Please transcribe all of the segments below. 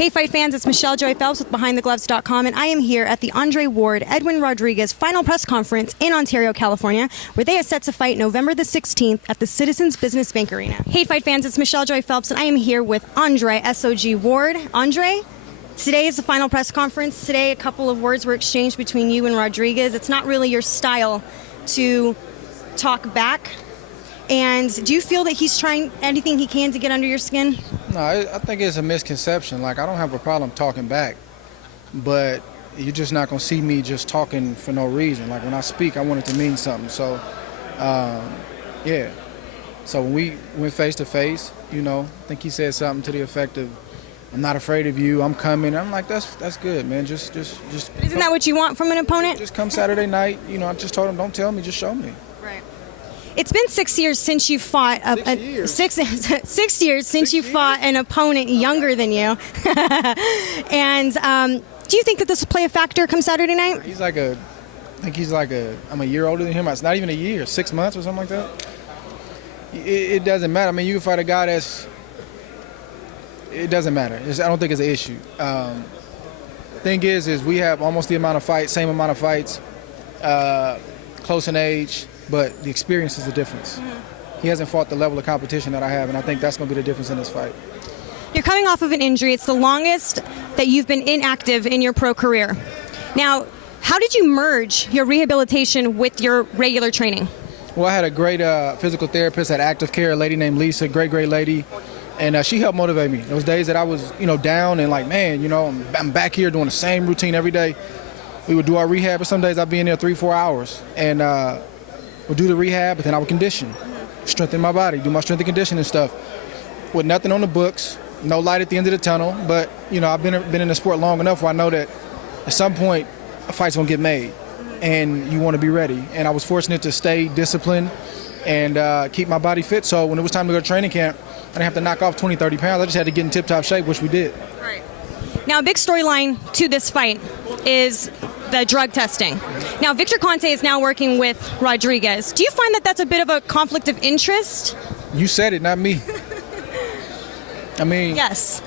Hey, fight fans, it's Michelle Joy Phelps with BehindTheGloves.com, and I am here at the Andre Ward Edwin Rodriguez final press conference in Ontario, California, where they are set to fight November the 16th at the Citizens Business Bank Arena. Hey, fight fans, it's Michelle Joy Phelps, and I am here with Andre SOG Ward. Andre, today is the final press conference. Today, a couple of words were exchanged between you and Rodriguez. It's not really your style to talk back. And do you feel that he's trying anything he can to get under your skin? No, I think it's a misconception. Like, I don't have a problem talking back, but you're just not going to see me just talking for no reason. Like, when I speak, I want it to mean something. So, yeah. So when we went face to face, you know, I think he said something to the effect of, "I'm not afraid of you. I'm coming." I'm like, that's good, man. Just. Isn't that what you want from an opponent? Just come Saturday night. You know, I just told him, don't tell me, just show me. Right. It's been 6 years since you fought 6 years since you fought an opponent younger than you. And do you think that this will play a factor come Saturday night? I'm a year older than him. It's not even a year, 6 months or something like that. It doesn't matter. I mean, you can fight a guy it doesn't matter. I don't think it's an issue. Thing is we have almost the amount of fights, same amount of fights, close in age. But the experience is the difference. Mm-hmm. He hasn't fought the level of competition that I have, and I think that's going to be the difference in this fight. You're coming off of an injury. It's the longest that you've been inactive in your pro career. Now, how did you merge your rehabilitation with your regular training? Well, I had a great physical therapist at Active Care, a lady named Lisa, great lady, and she helped motivate me. Those days that I was, down and like, man, I'm back here doing the same routine every day. We would do our rehab, and some days I'd be in there 3-4 hours, and would do the rehab, but then I would condition, strengthen my body, do my strength and conditioning stuff with nothing on the books, no light at the end of the tunnel. But I've been in the sport long enough where I know that at some point a fight's gonna get made, and you want to be ready. And I was fortunate to stay disciplined and keep my body fit. So when it was time to go to training camp, I didn't have to knock off 20-30 pounds. I just had to get in tip-top shape, which we did. Right. Now, a big storyline to this fight is the drug testing. Now, Victor Conte is now working with Rodriguez. Do you find that that's a bit of a conflict of interest? You said it, not me. I mean, yes.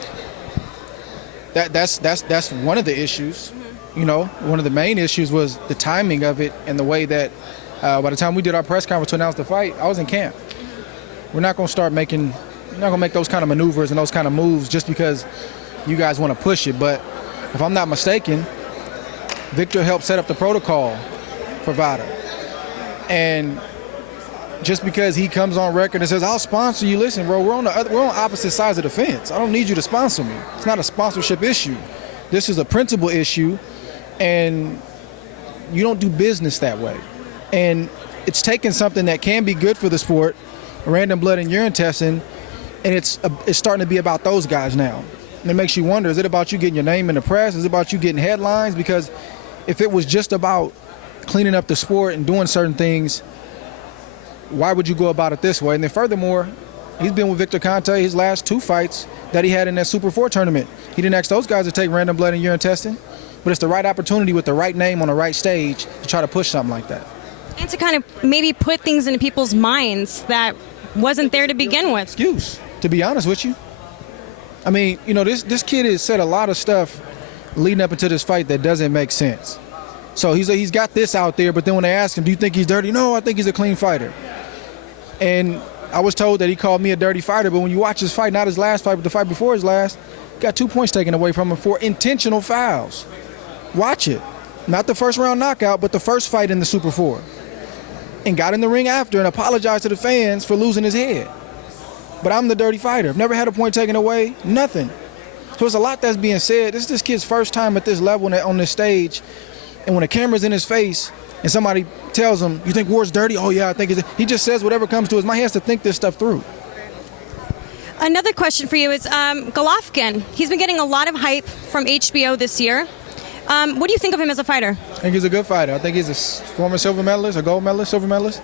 That's one of the issues. Mm-hmm. One of the main issues was the timing of it and the way that by the time we did our press conference to announce the fight, I was in camp. We're not going to make those kind of maneuvers and those kind of moves just because you guys want to push it. But if I'm not mistaken, Victor helped set up the protocol for VADA. And just because he comes on record and says, "I'll sponsor you," listen, bro, we're on opposite sides of the fence. I don't need you to sponsor me. It's not a sponsorship issue. This is a principle issue, and you don't do business that way. And it's taking something that can be good for the sport, random blood and urine testing, and it's starting to be about those guys now. And it makes you wonder, is it about you getting your name in the press? Is it about you getting headlines? Because if it was just about cleaning up the sport and doing certain things, why would you go about it this way? And then furthermore, he's been with Victor Conte his last 2 fights that he had in that Super 4 tournament. He didn't ask those guys to take random blood and urine testing, but it's the right opportunity with the right name on the right stage to try to push something like that. And to kind of maybe put things into people's minds that wasn't there to begin with. Excuse, to be honest with you. I mean, this kid has said a lot of stuff leading up into this fight that doesn't make sense. So he's got this out there, but then when they ask him, "Do you think he's dirty?" "No, I think he's a clean fighter." And I was told that he called me a dirty fighter, but when you watch his fight, not his last fight, but the fight before his last, got 2 points taken away from him for intentional fouls. Watch it. Not the first round knockout, but the first fight in the Super 4. And got in the ring after and apologized to the fans for losing his head. But I'm the dirty fighter. I've never had a point taken away, nothing. So there's a lot that's being said. This is this kid's first time at this level on this stage. And when the camera's in his face and somebody tells him, "You think Ward's dirty?" "Oh, yeah, I think it's..." He just says whatever comes to his mind. He has to think this stuff through. Another question for you is Golovkin. He's been getting a lot of hype from HBO this year. What do you think of him as a fighter? I think he's a good fighter. I think he's a former silver medalist, a gold medalist, silver medalist.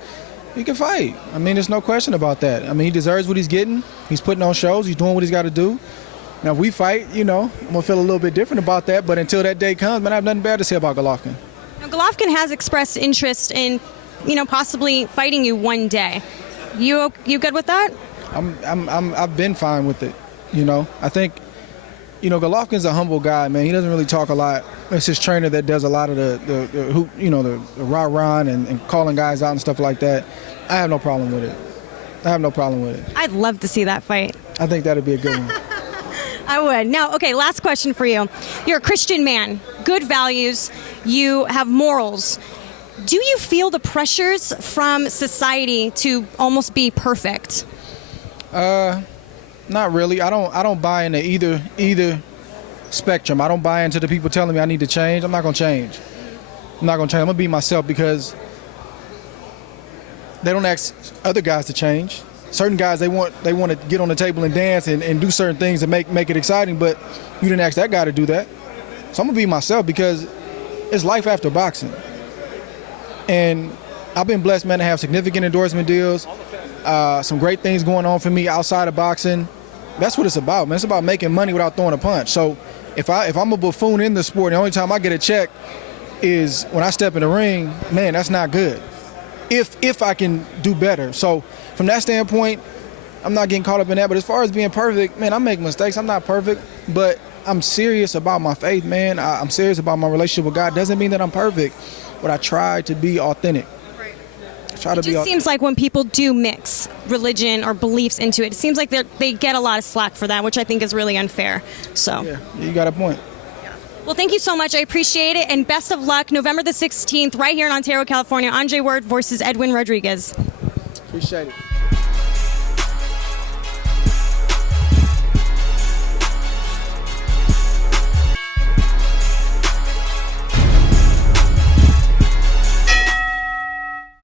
He can fight. I mean, there's no question about that. I mean, he deserves what he's getting. He's putting on shows. He's doing what he's got to do. Now, if we fight, I'm going to feel a little bit different about that. But until that day comes, man, I have nothing bad to say about Golovkin. Now, Golovkin has expressed interest in, possibly fighting you one day. You good with that? I've been fine with it. I think You know, Golovkin's a humble guy, man. He doesn't really talk a lot. It's his trainer that does a lot of the rah-rah and calling guys out and stuff like that. I have no problem with it. I'd love to see that fight. I think that'd be a good one. I would. Now, okay, last question for you. You're a Christian man, good values, you have morals. Do you feel the pressures from society to almost be perfect? Not really. I don't buy into either spectrum. I don't buy into the people telling me I need to change. I'm not gonna change. I'm gonna be myself because they don't ask other guys to change. Certain guys they want to get on the table and dance and do certain things and make it exciting, but you didn't ask that guy to do that. So I'm gonna be myself because it's life after boxing. And I've been blessed, man, to have significant endorsement deals, some great things going on for me outside of boxing. That's what it's about, man. It's about making money without throwing a punch. So if I'm a buffoon in the sport, the only time I get a check is when I step in the ring, man, that's not good. If I can do better. So from that standpoint, I'm not getting caught up in that. But as far as being perfect, man, I make mistakes. I'm not perfect, but I'm serious about my faith, man. I'm serious about my relationship with God. Doesn't mean that I'm perfect, but I try to be authentic. It just seems like when people do mix religion or beliefs into it, it seems like they get a lot of slack for that, which I think is really unfair. So yeah, you got a point. Well, thank you so much. I appreciate it, and best of luck November the 16th right here in Ontario, California. Andre Ward versus Edwin Rodriguez. Appreciate it.